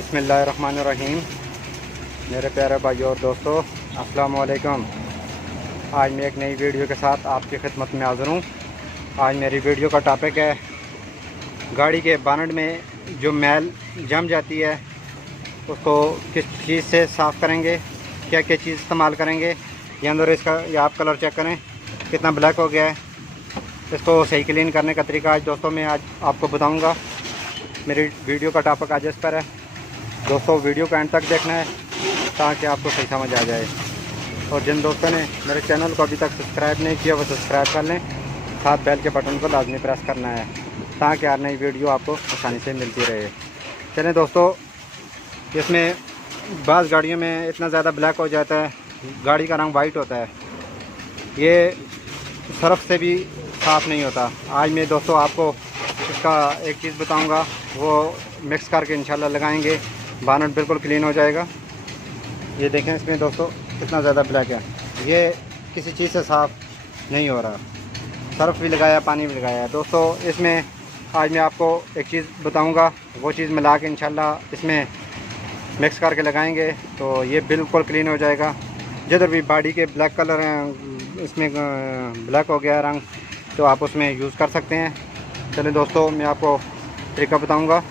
बिस्मिल्लाहिर्रहमानिर्रहीम। मेरे प्यारे भाइयों और दोस्तों, अस्सलाम वालेकुम। आज मैं एक नई वीडियो के साथ आपकी खिदमत में हाज़िर हूँ। आज मेरी वीडियो का टॉपिक है गाड़ी के बानट में जो मैल जम जाती है उसको किस चीज़ से साफ़ करेंगे, क्या क्या चीज़ इस्तेमाल करेंगे। ये अंदर इसका ये आप कलर चेक करें कितना ब्लैक हो गया है। इसको सही क्लीन करने का तरीका आज दोस्तों मैं आज आपको बताऊँगा। मेरी वीडियो का टॉपिक आज इस पर है दोस्तों। वीडियो को एंड तक देखना है ताकि आपको सही समझ आ जाए। और जिन दोस्तों ने मेरे चैनल को अभी तक सब्सक्राइब नहीं किया वो सब्सक्राइब कर लें, साथ बेल के बटन को लाजमी प्रेस करना है ताकि हर नई वीडियो आपको आसानी से मिलती रहे। चलें दोस्तों, इसमें बाज़ गाड़ियों में इतना ज़्यादा ब्लैक हो जाता है, गाड़ी का रंग वाइट होता है, ये सर्फ से भी साफ़ नहीं होता। आज मैं दोस्तों आपको इसका एक चीज़ बताऊंगा, वो मिक्स करके इंशाल्लाह लगाएंगे, बानट बिल्कुल क्लीन हो जाएगा। ये देखें इसमें दोस्तों कितना ज़्यादा ब्लैक है, ये किसी चीज़ से साफ़ नहीं हो रहा। सर्फ भी लगाया, पानी भी लगाया है दोस्तों। इसमें आज मैं आपको एक चीज़ बताऊंगा, वो चीज़ मिला के इंशाल्लाह इसमें मिक्स करके लगाएंगे तो ये बिल्कुल क्लीन हो जाएगा। जिधर भी बॉडी के ब्लैक कलर हैं, इसमें ब्लैक हो गया रंग, तो आप उसमें यूज़ कर सकते हैं। चलिए दोस्तों, मैं आपको तरीका बताऊंगा।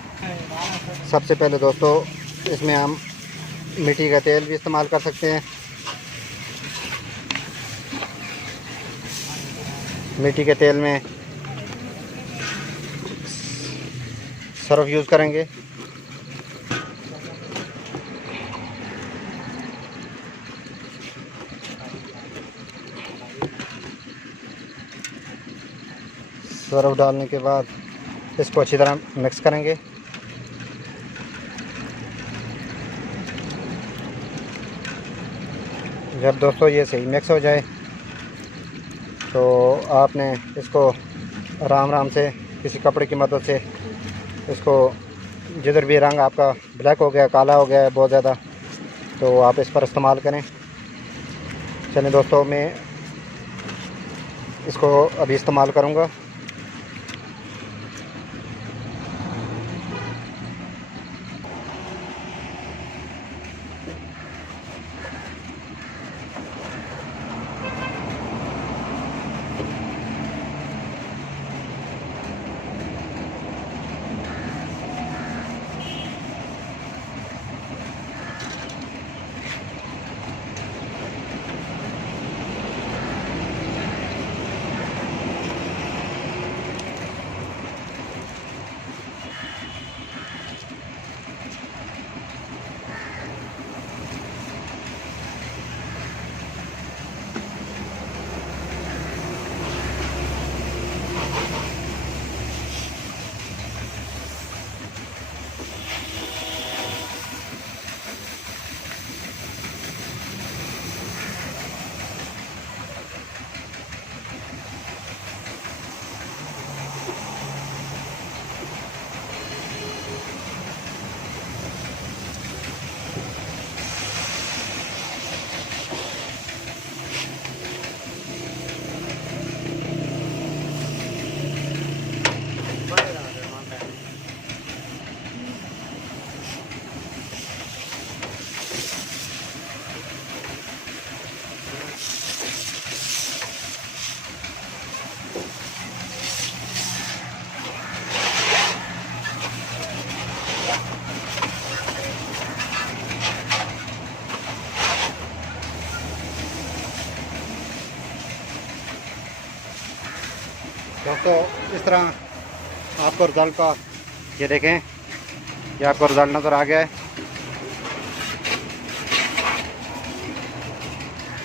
सबसे पहले दोस्तों इसमें हम मिट्टी का तेल भी इस्तेमाल कर सकते हैं। मिट्टी के तेल में सर्फ यूज़ करेंगे। सर्फ डालने के बाद इसको अच्छी तरह मिक्स करेंगे। जब दोस्तों ये सही मिक्स हो जाए तो आपने इसको आराम आराम से किसी कपड़े की मदद से इसको, जिधर भी रंग आपका ब्लैक हो गया, काला हो गया है बहुत ज़्यादा, तो आप इस पर इस्तेमाल करें। चलिए दोस्तों, मैं इसको अभी इस्तेमाल करूँगा। दोस्तों इस तरह आपको रिज़ल्ट का, ये देखें, ये आपको रिज़ल्ट नज़र आ गया है।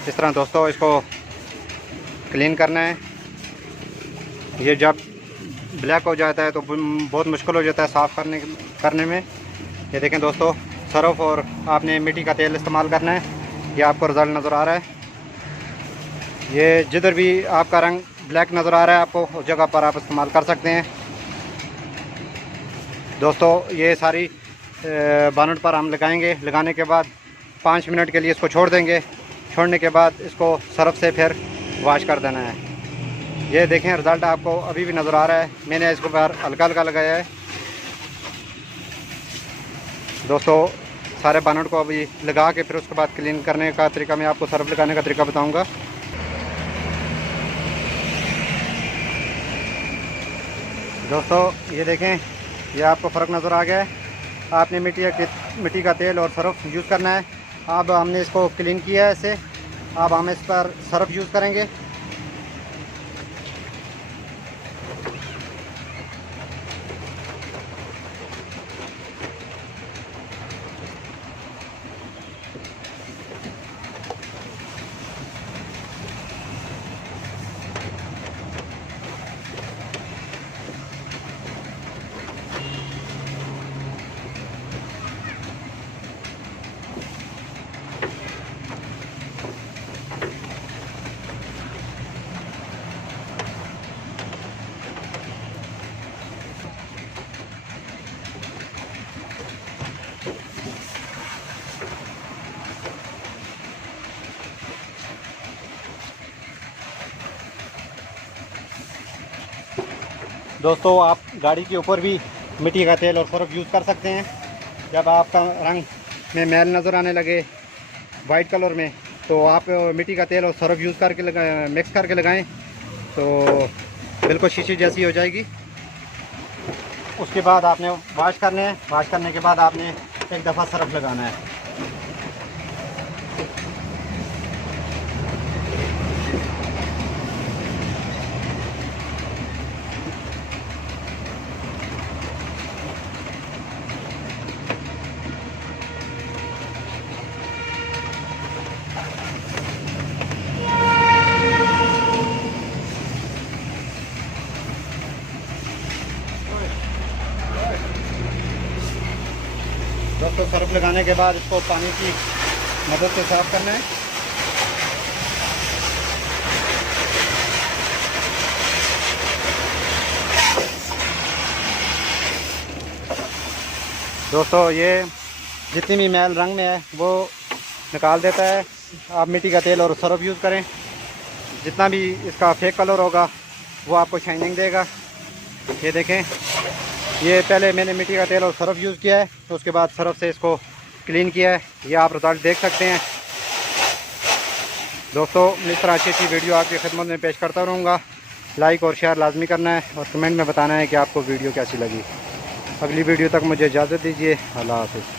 इस तरह दोस्तों इसको क्लीन करना है। ये जब ब्लैक हो जाता है तो बहुत मुश्किल हो जाता है साफ़ करने में। ये देखें दोस्तों, सर्फ और आपने मिट्टी का तेल इस्तेमाल करना है। ये आपको रिज़ल्ट नज़र आ रहा है। ये जिधर भी आपका रंग ब्लैक नज़र आ रहा है आपको, उस जगह पर आप इस्तेमाल कर सकते हैं। दोस्तों ये सारी बानट पर हम लगाएंगे। लगाने के बाद 5 मिनट के लिए इसको छोड़ देंगे। छोड़ने के बाद इसको सर्फ से फिर वॉश कर देना है। ये देखें रिज़ल्ट आपको अभी भी नज़र आ रहा है। मैंने इसको बाहर हल्का हल्का लगाया है। दोस्तों सारे बानट को अभी लगा के फिर उसके बाद क्लीन करने का तरीका, मैं आपको सर्फ लगाने का तरीका बताऊंगा। दोस्तों ये देखें, ये आपको फ़र्क नज़र आ गया है। आपने मिट्टी का तेल और सर्फ यूज़ करना है। अब हमने इसको क्लीन किया है इसे, अब हम इस पर सर्फ यूज़ करेंगे। दोस्तों आप गाड़ी के ऊपर भी मिट्टी का तेल और सर्फ यूज़ कर सकते हैं। जब आपका रंग में मैल नज़र आने लगे वाइट कलर में, तो आप मिट्टी का तेल और सर्फ यूज़ करके मिक्स करके लगाएं तो बिल्कुल शीशे जैसी हो जाएगी। उसके बाद आपने वॉश करने हैं। वॉश करने के बाद आपने एक दफ़ा सर्फ लगाना है। दोस्तों सर्फ लगाने के बाद इसको पानी की मदद से साफ़ करना है। दोस्तों ये जितनी भी मैल रंग में है वो निकाल देता है। आप मिट्टी का तेल और सर्फ यूज़ करें, जितना भी इसका फेक कलर होगा वो आपको शाइनिंग देगा। ये देखें, ये पहले मैंने मिट्टी का तेल और सर्फ यूज़ किया है, तो उसके बाद सर्फ से इसको क्लीन किया है। ये आप रिजल्ट देख सकते हैं। दोस्तों इस तरह अच्छी अच्छी वीडियो आपकी खिदमत में पेश करता रहूँगा। लाइक और शेयर लाजमी करना है और कमेंट में बताना है कि आपको वीडियो कैसी लगी। अगली वीडियो तक मुझे इजाज़त दीजिए। अल्लाह हाफ़िज़।